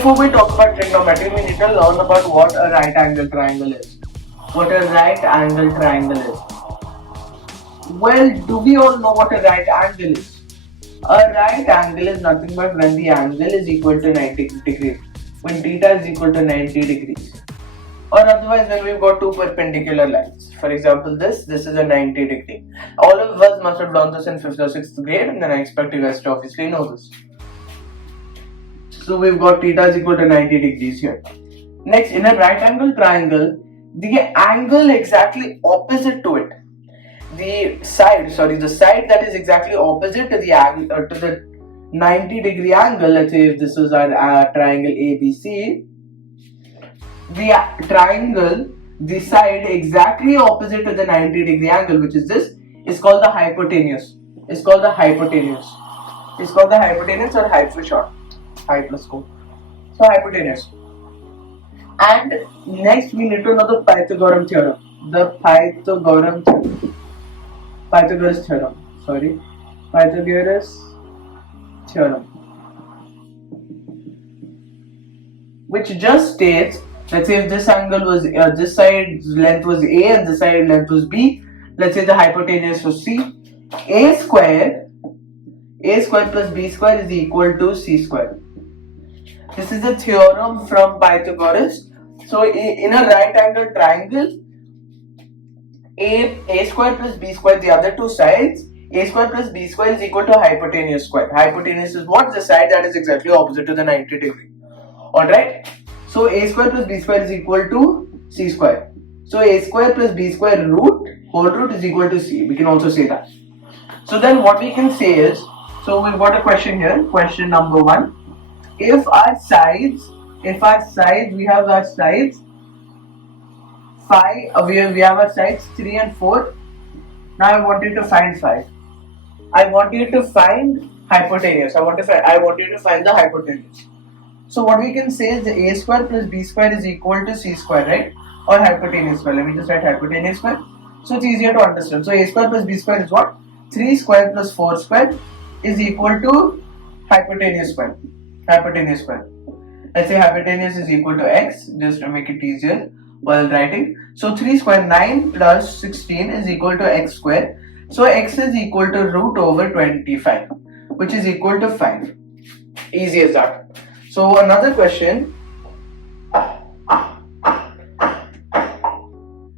before we talk about trigonometry, we need to learn about what a right angle triangle is. What a right angle triangle is. Well, do we all know what a right angle is? A right angle is nothing but when the angle is equal to 90 degrees. When theta is equal to 90 degrees. Or otherwise when we've got two perpendicular lines. For example, this is a 90 degree. All of us must have learned this in 5th or 6th grade, and then I expect you guys to obviously know this. So we've got theta is equal to 90 degrees here. Next, in a right angle triangle, the angle exactly opposite to it, the side that is exactly opposite to the angle to the 90 degree angle. Let's say if this was our triangle ABC, the triangle, the side exactly opposite to the 90 degree angle, which is this, is called the hypotenuse. It's called the hypotenuse. It's called the hypotenuse, or hype for short. Hype plus co. So hypotenuse. And next we need to know the Pythagorean theorem. The Pythagorean theorem. Pythagoras theorem. Which just states, let's say if this angle was, this side's length was A and this side length was B, let's say the hypotenuse was C, A square plus B square is equal to C square. This is a theorem from Pythagoras. So in a right angle triangle, A square plus B square, the other two sides, A square plus B square is equal to hypotenuse square. Hypotenuse is what? The side that is exactly opposite to the 90 degree. Alright? So A square plus B square is equal to C square. So A square plus B square whole root is equal to C. We can also say that. So then what we can say is, so we've got a question here, question number 1. If our sides, we have our sides 5, we have our sides 3 and 4. Now I want you to find 5. I want you to find hypotenuse. I want you to find the hypotenuse. So what we can say is the A square plus B square is equal to C square, right? Or hypotenuse square. Let me just write hypotenuse square. So it's easier to understand. So A square plus B square is what? 3 square plus 4 square is equal to hypotenuse square. Let's say hypotenuse is equal to x, just to make it easier while writing. So 3 square, 9 plus 16 is equal to x square. So x is equal to root over 25, which is equal to 5. Easy as that. So another question.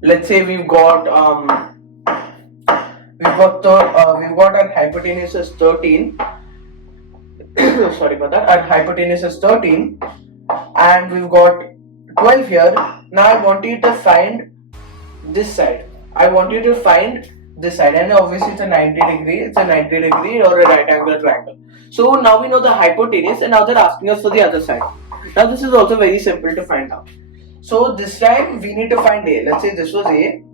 Let's say we've got our hypotenuse is 13. Sorry about that. Our hypotenuse is 13, and we've got 12 here. Now I want you to find this side. And obviously it's a 90 degree. It's a 90 degree or a right angle triangle. So now we know the hypotenuse, and now they're asking us for the other side. Now this is also very simple to find out. So this time we need to find A. Let's say this was A.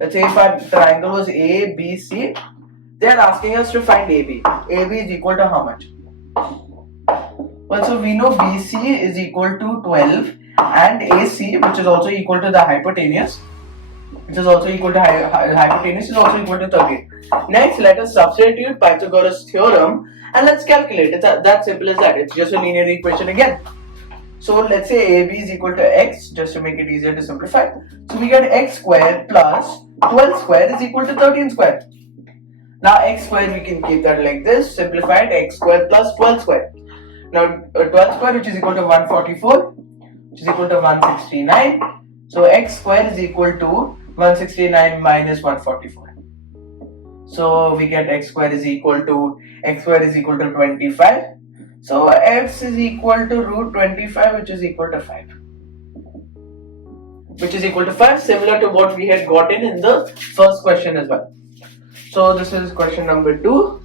Let's say if our triangle was A, B, C, they are asking us to find AB. AB is equal to how much? Well, so we know BC is equal to 12 and AC, which is also equal to the hypotenuse, is also equal to 13. Next, let us substitute Pythagoras theorem and let's calculate. It's that simple as that. It's just a linear equation again. So let's say AB is equal to x, just to make it easier to simplify. So we get x square plus 12 square is equal to 13 square. Now x square, we can keep that like this, simplified, x square plus 12 square. Now 12 square, which is equal to 144, which is equal to 169. So x square is equal to 169 minus 144. So we get x square is equal to 25. So x is equal to root 25, which is equal to 5. Similar to what we had gotten in the first question as well. So this is question number 2.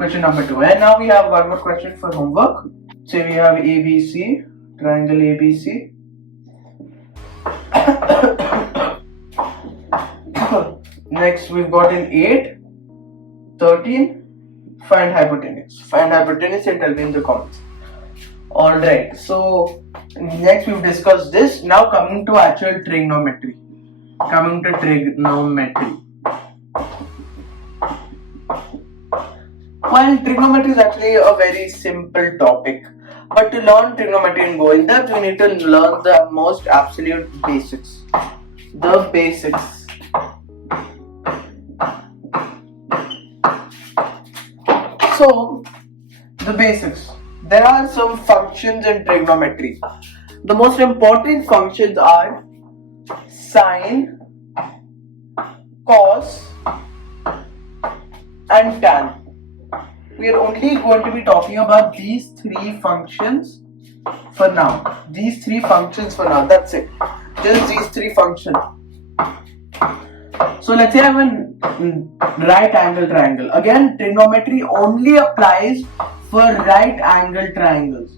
And now we have one more question for homework. So we have ABC, triangle ABC. Next we've got in 8, 13. Find hypotenuse and tell me in the comments. Alright, so next we've discussed this. Now coming to actual trigonometry. Well, trigonometry is actually a very simple topic. But to learn trigonometry and go in depth, we need to learn the most absolute basics. The basics. So, the basics. There are some functions in trigonometry. The most important functions are sine, cos, and tan. We are only going to be talking about these three functions for now. These three functions for now. That's it. Just these three functions. So let's say I have a right angle triangle. Again, trigonometry only applies for right angle triangles.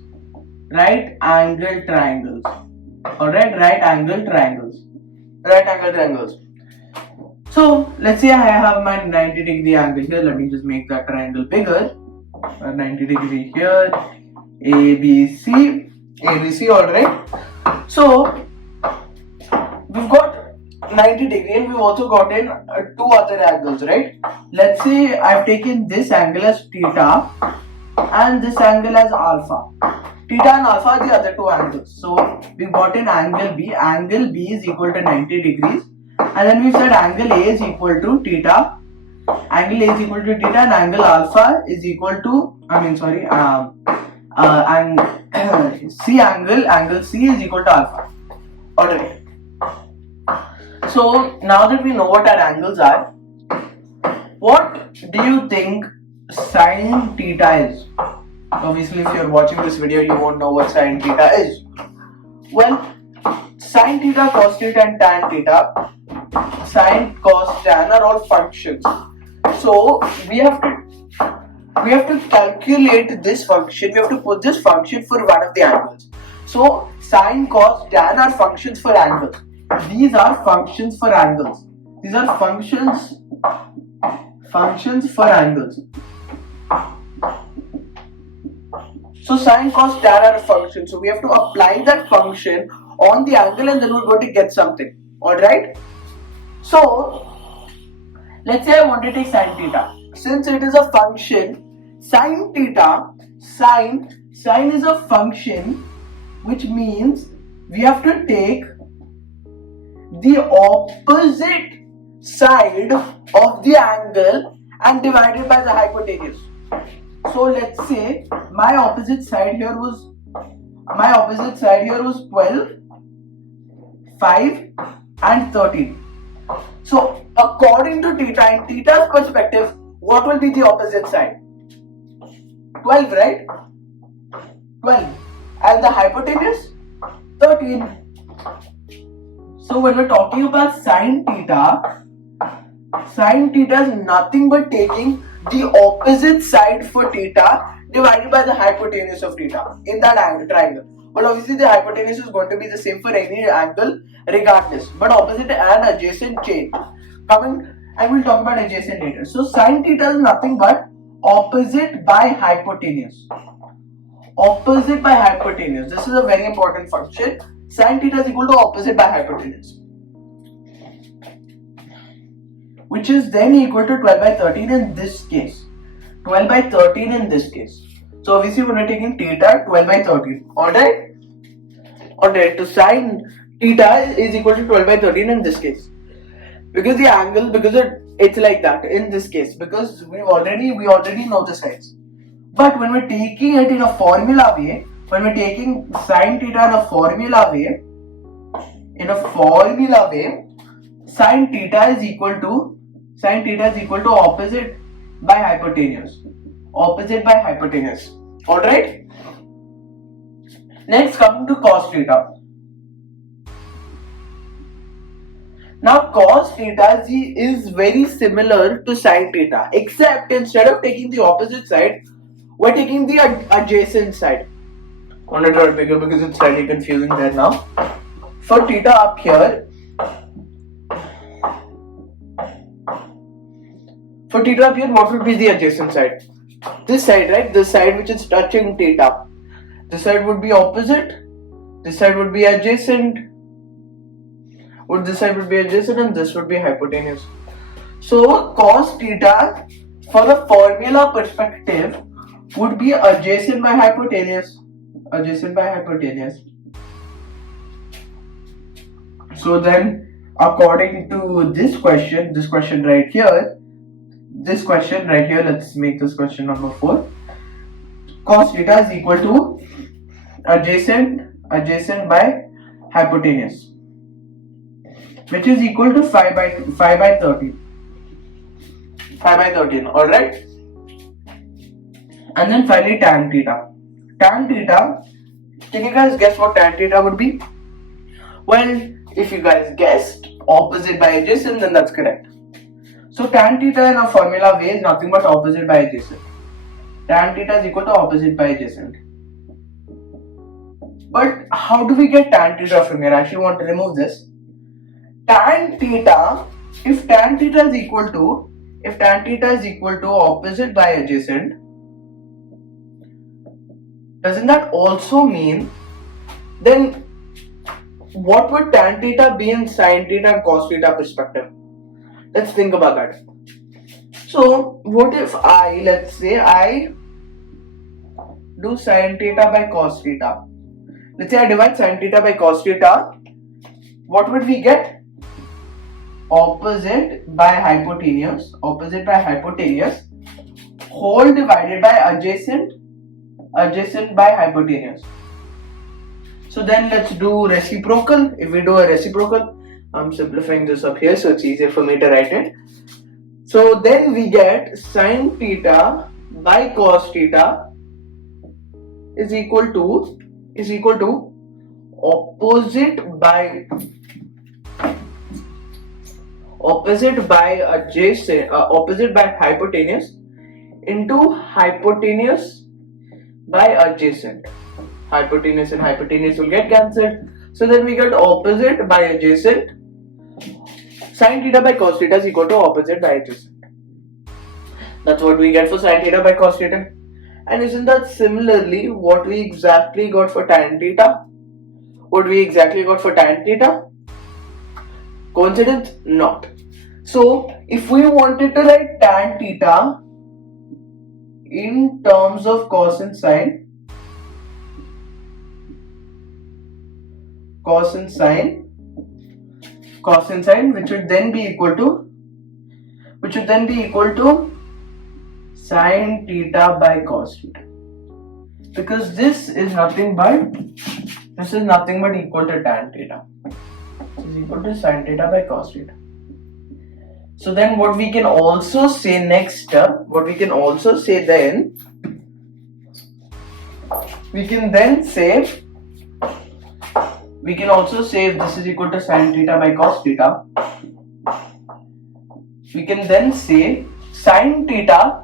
Right angle triangles. Alright, right angle triangles. Right angle triangles. So let's say I have my 90-degree angle here. Let me just make that triangle bigger. 90-degree here. ABC. Alright. So we've got 90-degree and we've also gotten two other angles, right? Let's say I've taken this angle as theta and this angle as alpha. Theta and alpha are the other two angles. So we've got an angle B. Angle B is equal to 90 degrees. And then we said angle A is equal to theta. Angle A is equal to theta and angle alpha is equal to, and C angle C is equal to alpha. Alright. So now that we know what our angles are, what do you think sine theta is? Obviously, if you're watching this video, you won't know what sine theta is. Well, sine theta, cos theta, and tan theta, sine, cos, tan are all functions. So we have to calculate this function. We have to put this function for one of the angles. So sine, cos, tan are functions for angles. These are functions for angles. These are functions for angles. So sine, cos, tan are a function. So we have to apply that function on the angle and then we're going to get something. Alright? So let's say I want to take sine theta. Since it is a function, sine theta, sine is a function, which means we have to take the opposite side of the angle and divide it by the hypotenuse. So let's say my opposite side here was 12, 5 and 13. So according to theta, in theta's perspective, what will be the opposite side? 12, right? 12. And the hypotenuse? 13. So when we're talking about sine theta is nothing but taking the opposite side for theta divided by the hypotenuse of theta in that angle triangle. Well, obviously the hypotenuse is going to be the same for any angle regardless, but opposite and adjacent change. And we'll talk about adjacent later. So sine theta is nothing but opposite by hypotenuse. Opposite by hypotenuse. This is a very important function. Sine theta is equal to opposite by hypotenuse, which is then equal to 12 by 13 in this case. 12 by 13 in this case. So obviously when we're taking theta, 12 by 13. Alright? Alright, so sine theta is equal to 12 by 13 in this case. Because the angle, it's like that in this case. Because we already know the sides. But when we're taking it in a formula way, when we're taking sine theta in a formula way, sine theta is equal to opposite by hypotenuse. Opposite by hypotenuse. Alright? Next, coming to cos theta. Now cos theta is very similar to sine theta, except instead of taking the opposite side, we're taking the adjacent side. I want to draw it bigger because it's slightly confusing there now. For theta up here, what would be the adjacent side? This side, right? This side which is touching theta. This side would be opposite. This side would be adjacent. This side would be adjacent and this would be hypotenuse. So cos theta for the formula perspective would be adjacent by hypotenuse. adjacent by hypotenuse. So then, according to this question right here, let's make this question number 4. Cos theta is equal to adjacent by hypotenuse, which is equal to 5 by 13. 5 by 13, alright? And then finally tan theta. Tan theta, can you guys guess what tan theta would be? Well, if you guys guessed opposite by adjacent, then that's correct. So tan theta in a formula way is nothing but opposite by adjacent. Tan theta is equal to opposite by adjacent. But how do we get tan theta from here? I actually want to remove this. Tan theta, if tan theta is equal to opposite by adjacent, doesn't that also mean, then what would tan theta be in sin theta and cos theta perspective? Let's think about that. So what if let's say I do sin theta by cos theta. Let's say I divide sin theta by cos theta. What would we get? Opposite by hypotenuse whole divided by adjacent by hypotenuse. So then let's do reciprocal. If we do a reciprocal, I'm simplifying this up here so it's easier for me to write it. So then we get sin theta by cos theta is equal to opposite by hypotenuse into hypotenuse by adjacent. Hypotenuse and hypotenuse will get cancelled. So then we get opposite by adjacent. Sin theta by cos theta is equal to opposite by adjacent. That's what we get for sin theta by cos theta. And isn't that similarly what we exactly got for tan theta? Coincidence? Not. So if we wanted to write tan theta in terms of cos and sine, which would then be equal to sin theta by cos theta, because this is nothing but equal to tan theta. This is equal to sin theta by cos theta. So then what we can also say we can also say if this is equal to sin theta by cos theta, we can then say sin theta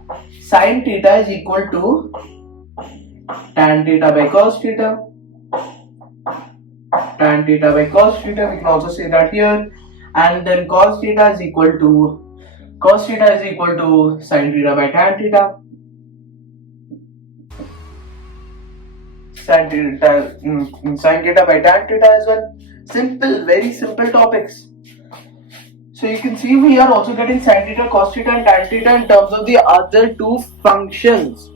is equal to tan theta by cos theta. We can also say that here, and then cos theta is equal to sin theta by tan theta. Sin theta by tan theta as well. Simple, very simple topics. So you can see we are also getting sin theta, cos theta and tan theta in terms of the other two functions.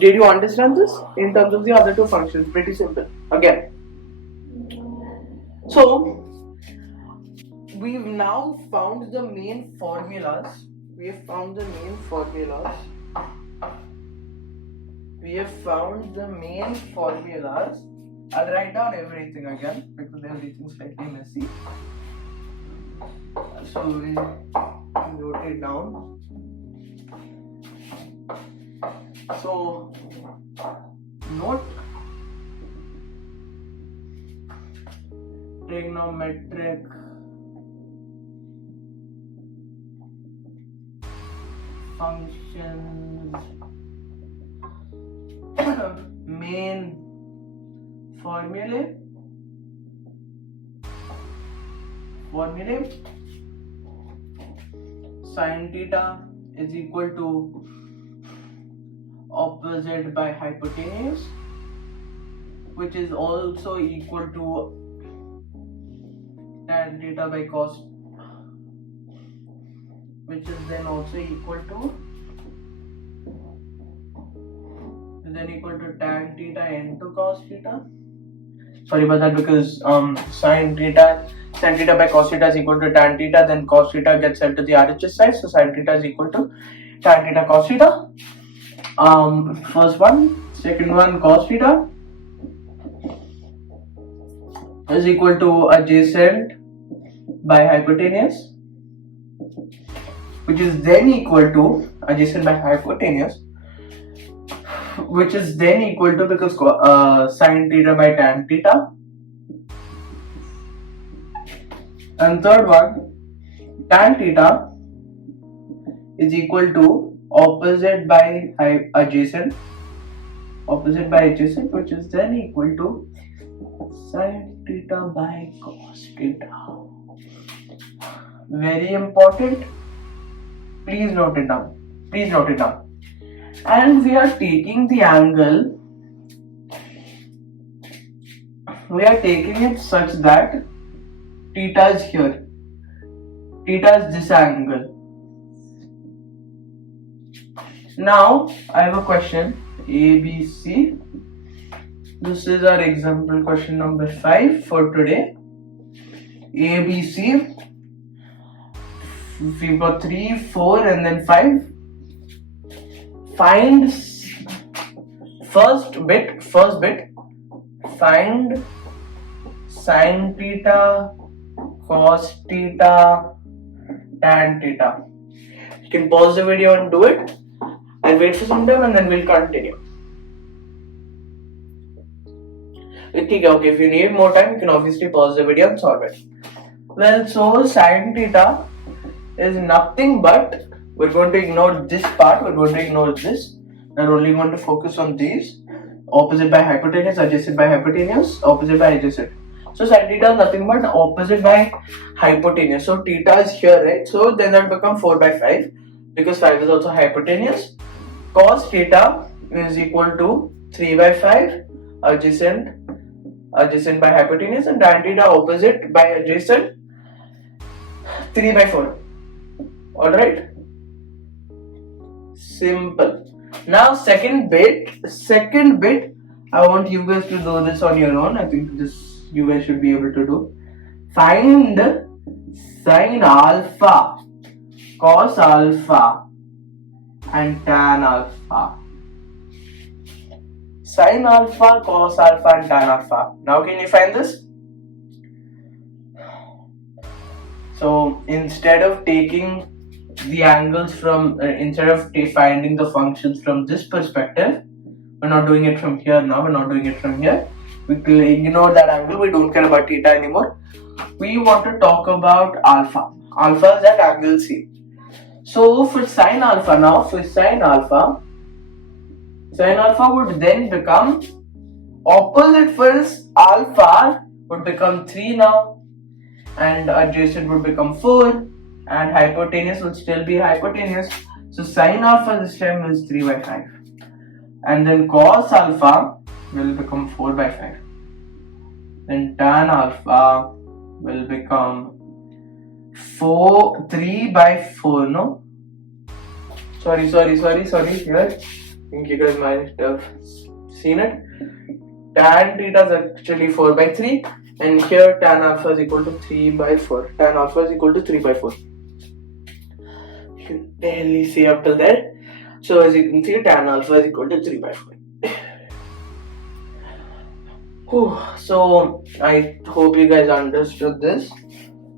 Did you understand this? In terms of the other two functions, pretty simple. Again. So we've now found the main formulas. I'll write down everything again because everything's slightly messy. So we note it down. So note trigonometric functions main formulae. Sin theta is equal to opposite by hypotenuse, which is also equal to tan theta by cos, which is then also equal to then equal to tan theta into cos theta. Sorry about that, because sin theta by cos theta is equal to tan theta, then cos theta gets sent to the RHS side, so sin theta is equal to tan theta cos theta. First one. Second one, cos theta is equal to adjacent by hypotenuse, which is then equal to adjacent by hypotenuse, which is then equal to, because sin theta by tan theta. And third one, tan theta is equal to opposite by adjacent, which is then equal to sin theta by cos theta. Very important. Please note it down. And we are taking the angle. We are taking it such that theta is here. Theta is this angle. Now I have a question. A, B, C. This is our example question number 5 for today. A, B, C. We've got 3, 4 and then 5. Find first bit. Find sin theta, cos theta, tan theta. You can pause the video and do it. I'll wait for some time and then we'll continue. Okay, if you need more time, you can obviously pause the video and solve it. Well, so sin theta is nothing but, we're going to ignore this part, we're going to ignore this. We're only going to focus on these. Opposite by hypotenuse, adjacent by hypotenuse, opposite by adjacent. So sin theta is nothing but opposite by hypotenuse. So theta is here, right? So then that will become 4 by 5, because 5 is also hypotenuse. Cos theta is equal to 3 by 5, adjacent by hypotenuse, and tan theta opposite by adjacent, 3 by 4. Alright? Simple. Now second bit, I want you guys to do this on your own. I think this you guys should be able to do. Find sin alpha, cos alpha and tan alpha. Sin alpha, cos alpha and tan alpha. Now can you find this? So instead of taking the angles from, instead of finding the functions from this perspective, we're not doing it from here now, we will ignore that angle, we don't care about theta anymore. We want to talk about alpha. Alpha is at angle C. So for sin alpha now, sin alpha would then become, opposite for alpha would become 3 now, and adjacent would become 4, and hypotenuse will still be hypotenuse. So sin alpha this time is 3 by 5, and then cos alpha will become 4 by 5, then tan alpha will become 3 by 4. No, sorry here, I think you guys might have seen it. Tan theta is actually 4 by 3, and here tan alpha is equal to 3 by 4. Tan alpha is equal to 3 by 4. You can barely see up till there. So as you can see, tan alpha is equal to 3 by 4. So I hope you guys understood this.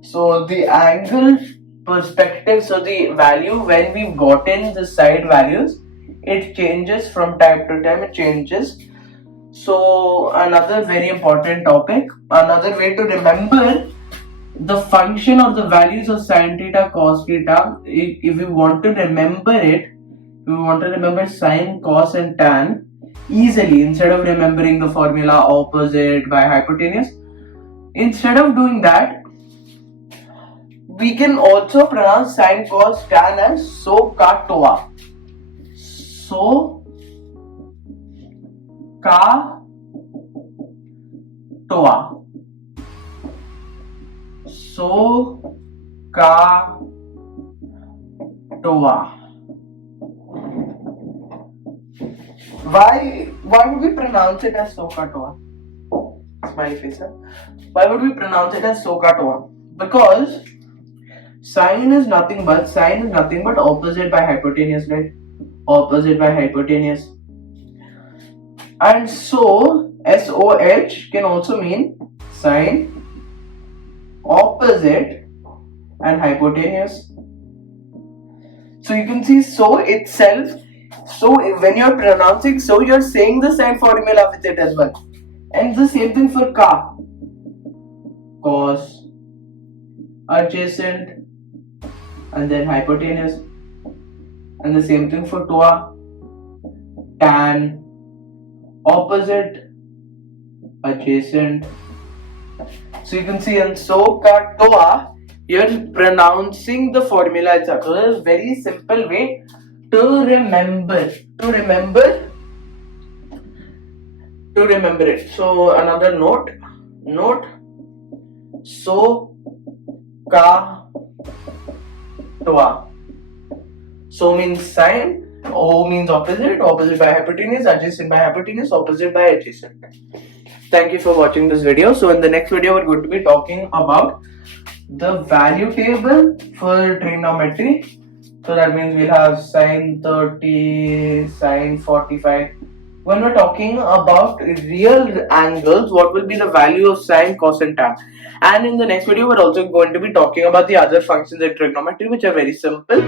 So the angle perspective, so the value, when we've gotten the side values, it changes from time to time, it changes. So another very important topic, another way to remember the function or the values of sin theta, cos theta, if you want to remember it, we want to remember sin, cos and tan easily, instead of remembering the formula opposite by hypotenuse. Instead of doing that, we can also pronounce sin, cos, tan as SOHCAHTOA. SOHCAHTOA. SOHCAHTOA. Why would we pronounce it as SOHCAHTOA? Smiley face. Huh? Why would we pronounce it as SOHCAHTOA? Because sine is nothing but opposite by hypotenuse, right? Opposite by hypotenuse. And so SOH can also mean sine, opposite, and hypotenuse. So you can see so itself. So when you're pronouncing so, you're saying the same formula with it as well. And the same thing for ka. Cos, adjacent, and then hypotenuse. And the same thing for toa. Tan, opposite, adjacent. So you can see in so ka toa, you're pronouncing the formula itself. So there's a very simple way to remember it. So another note so ka toa. So means sine, O means opposite by hypotenuse, adjacent by hypotenuse, opposite by adjacent. Thank you for watching this video. So in the next video we're going to be talking about the value table for trigonometry. So that means we'll have sine 30, sine 45. When we're talking about real angles, what will be the value of sine, cos and tan? And in the next video, we're also going to be talking about the other functions in trigonometry, which are very simple.